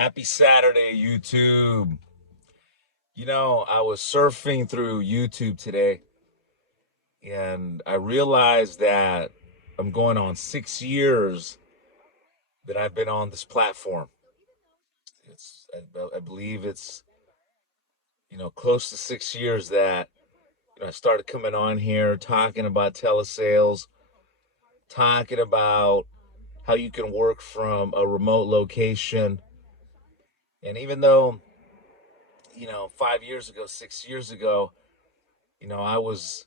Happy Saturday, YouTube. I was surfing through YouTube today and I realized that I'm going on 6 years that I've been on this platform. I believe it's, close to 6 years that, I started coming on here talking about telesales, talking about how you can work from a remote location. And even though, 5 years ago, 6 years ago, I was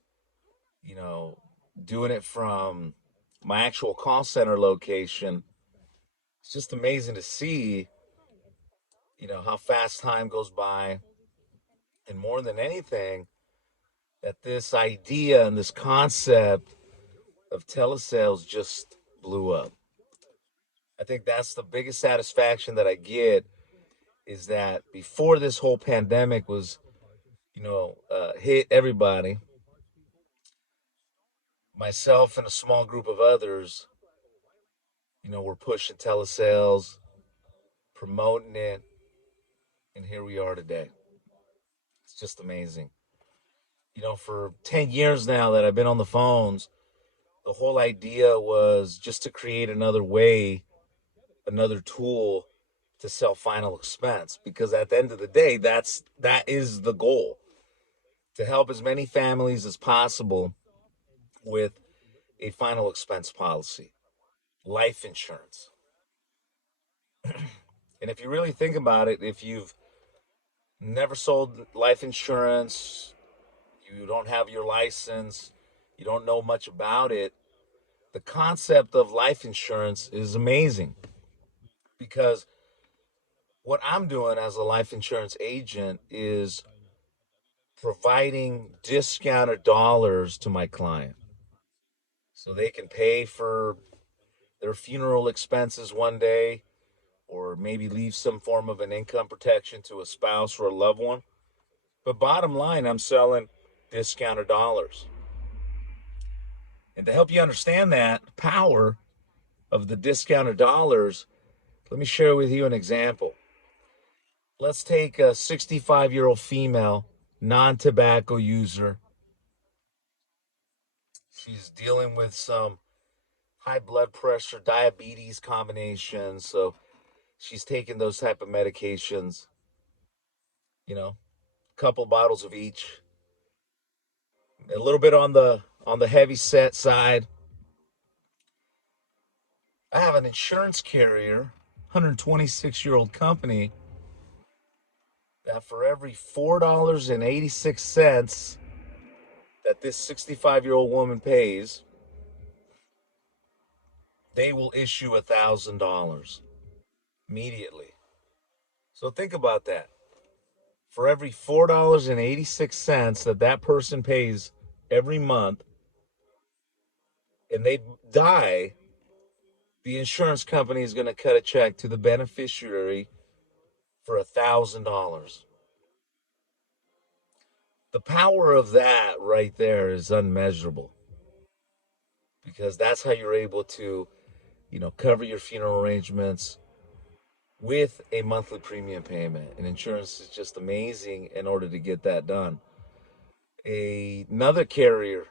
you know, doing it from my actual call center location. It's just amazing to see, how fast time goes by. And more than anything, that this idea and this concept of telesales just blew up. I think that's the biggest satisfaction that I get is that before this whole pandemic was, hit everybody, myself and a small group of others, were pushing telesales, promoting it, and here we are today. It's just amazing. For 10 years now that I've been on the phones, the whole idea was just to create another way, another tool to sell final expense, because at the end of the day, that is the goal, to help as many families as possible with a final expense policy, life insurance. And if you really think about it, if you've never sold life insurance, you don't have your license, you don't know much about it, the concept of life insurance is amazing, because what I'm doing as a life insurance agent is providing discounted dollars to my client so they can pay for their funeral expenses one day, or maybe leave some form of an income protection to a spouse or a loved one. But bottom line, I'm selling discounted dollars. And to help you understand that power of the discounted dollars, let me share with you an example. Let's take a 65-year-old female, non-tobacco user. She's dealing with some high blood pressure, diabetes combinations, so she's taking those type of medications, a couple bottles of each. A little bit on the heavy set side. I have an insurance carrier, 126-year-old company, that for every $4.86 that this 65-year-old woman pays, they will issue $1,000 immediately. So think about that. For every $4.86 that person pays every month, and they die, the insurance company is going to cut a check to the beneficiary for $1,000. The power of that right there is unmeasurable, because that's how you're able to, cover your funeral arrangements with a monthly premium payment. And insurance is just amazing in order to get that done. Another carrier,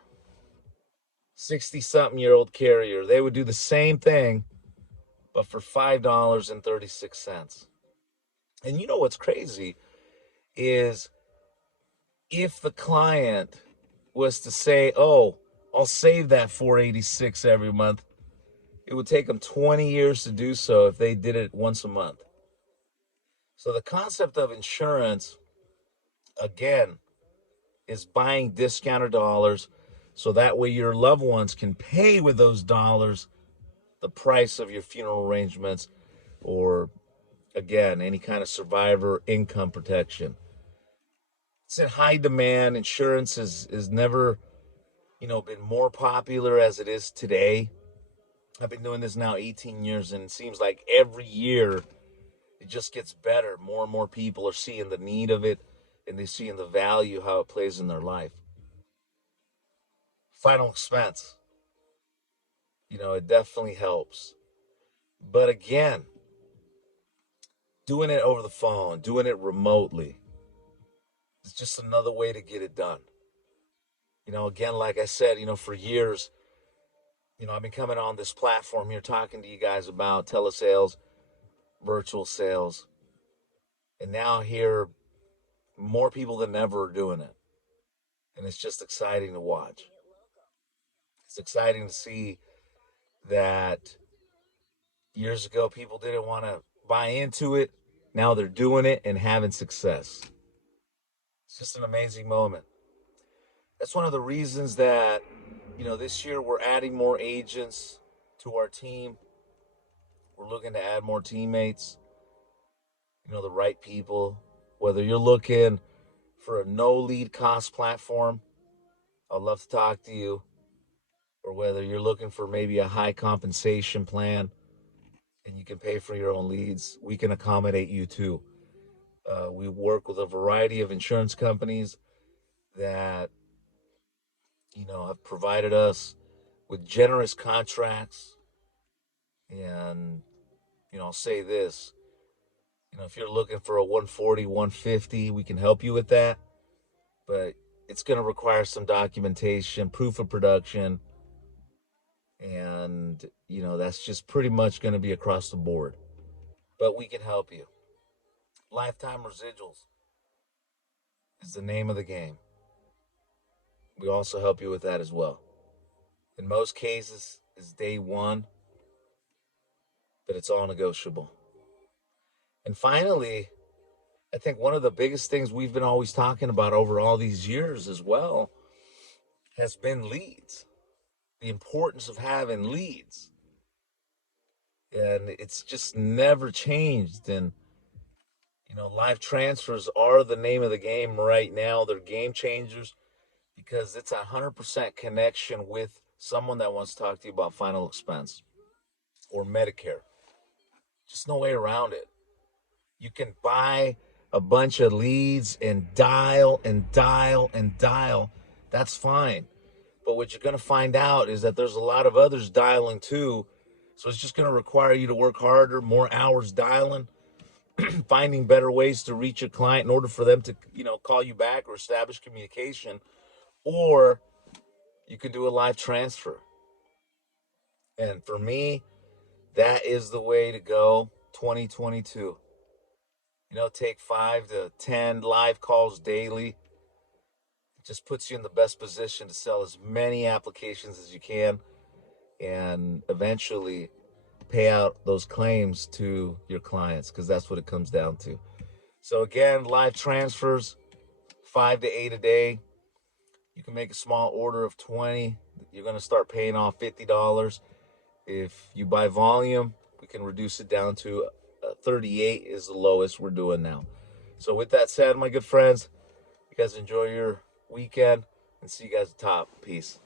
60-something-year-old carrier, they would do the same thing, but for $5.36. And you know what's crazy is, if the client was to say, "Oh, I'll save that 486 every month," it would take them 20 years to do so if they did it once a month. So the concept of insurance, again, is buying discounted dollars so that way your loved ones can pay with those dollars the price of your funeral arrangements, or, again, any kind of survivor income protection. It's in high demand. Insurance is never, been more popular as it is today. I've been doing this now 18 years, and it seems like every year it just gets better. More and more people are seeing the need of it, and they're seeing the value, how it plays in their life. Final expense, it definitely helps. But again, doing it over the phone, doing it remotely. It's just another way to get it done. Again, like I said, for years, I've been coming on this platform here talking to you guys about telesales, virtual sales, and now here more people than ever are doing it. And it's just exciting to watch. It's exciting to see that years ago people didn't want to buy into it. Now they're doing it and having success. It's just an amazing moment. That's one of the reasons that, this year we're adding more agents to our team. We're looking to add more teammates, the right people. Whether you're looking for a no lead cost platform, I'd love to talk to you. Or whether you're looking for maybe a high compensation plan and you can pay for your own leads, we can accommodate you too. We work with a variety of insurance companies that, have provided us with generous contracts. And, I'll say this, if you're looking for a 140, 150, we can help you with that. But it's going to require some documentation, proof of production. And, that's just pretty much going to be across the board. But we can help you. Lifetime residuals is the name of the game. We also help you with that as well. In most cases, it's day one, but it's all negotiable. And finally, I think one of the biggest things we've been always talking about over all these years as well has been leads. The importance of having leads. And it's just never changed. And, live transfers are the name of the game right now. They're game changers because it's 100% connection with someone that wants to talk to you about final expense or Medicare. Just no way around it. You can buy a bunch of leads and dial and dial and dial. That's fine. But what you're going to find out is that there's a lot of others dialing too. So it's just going to require you to work harder, more hours dialing, finding better ways to reach your client in order for them to, call you back or establish communication. Or you can do a live transfer. And for me, that is the way to go 2022. Take 5 to 10 live calls daily. It just puts you in the best position to sell as many applications as you can and eventually pay out those claims to your clients, because that's what it comes down to. So again, live transfers, 5 to 8 a day. You can make a small order of 20. You're going to start paying off $50. If you buy volume, we can reduce it down to 38 is the lowest we're doing now. So with that said, my good friends, you guys enjoy your weekend and see you guys at the top. Peace.